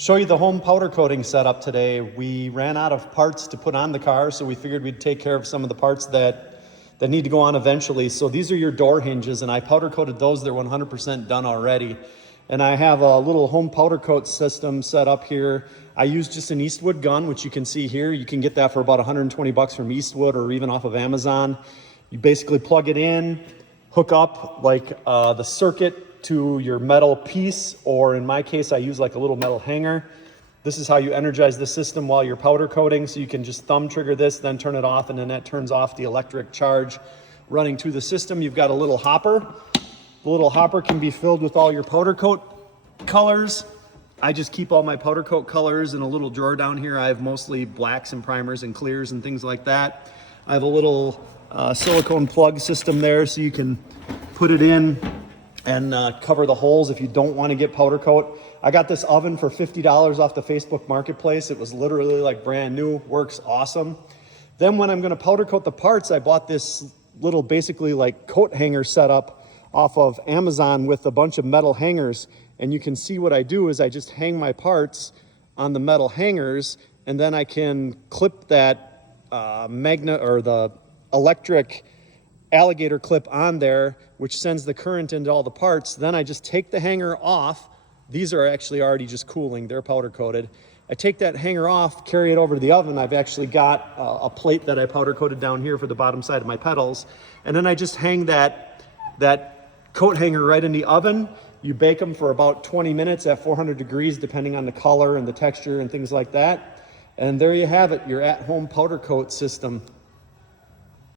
Show you the home powder coating setup today. We ran out of parts to put on the car, so we figured we'd take care of some of the parts that need to go on eventually. So these are your door hinges, and I powder coated those. They're 100% done already. And I have a little home powder coat system set up here. I use just an Eastwood gun, which you can see here. You can get that for about 120 bucks from Eastwood or even off of Amazon. You basically plug it in, hook up like the circuit to your metal piece, or in my case, I use like a little metal hanger. This is how you energize the system while you're powder coating. So you can just thumb trigger this, then turn it off, and then that turns off the electric charge running through the system. You've got a little hopper. The little hopper can be filled with all your powder coat colors. I just keep all my powder coat colors in a little drawer down here. I have mostly blacks and primers and clears and things like that. I have a little silicone plug system there, so you can put it in and cover the holes if you don't want to get powder coat. I got this oven for $50 off the Facebook Marketplace. It was literally like brand new, works awesome. Then when I'm going to powder coat the parts, I bought this little basically like coat hanger setup off of Amazon with a bunch of metal hangers. And you can see what I do is I just hang my parts on the metal hangers, and then I can clip that magnet or the electric alligator clip on there, which sends the current into all the parts. Then I just take the hanger off. These are actually already just cooling, they're powder coated. I take that hanger off, carry it over to the oven. I've actually got a plate that I powder coated down here for the bottom side of my pedals. And then I just hang that coat hanger right in the oven. You bake them for about 20 minutes at 400 degrees, depending on the color and the texture and things like that. And there you have it, your at-home powder coat system.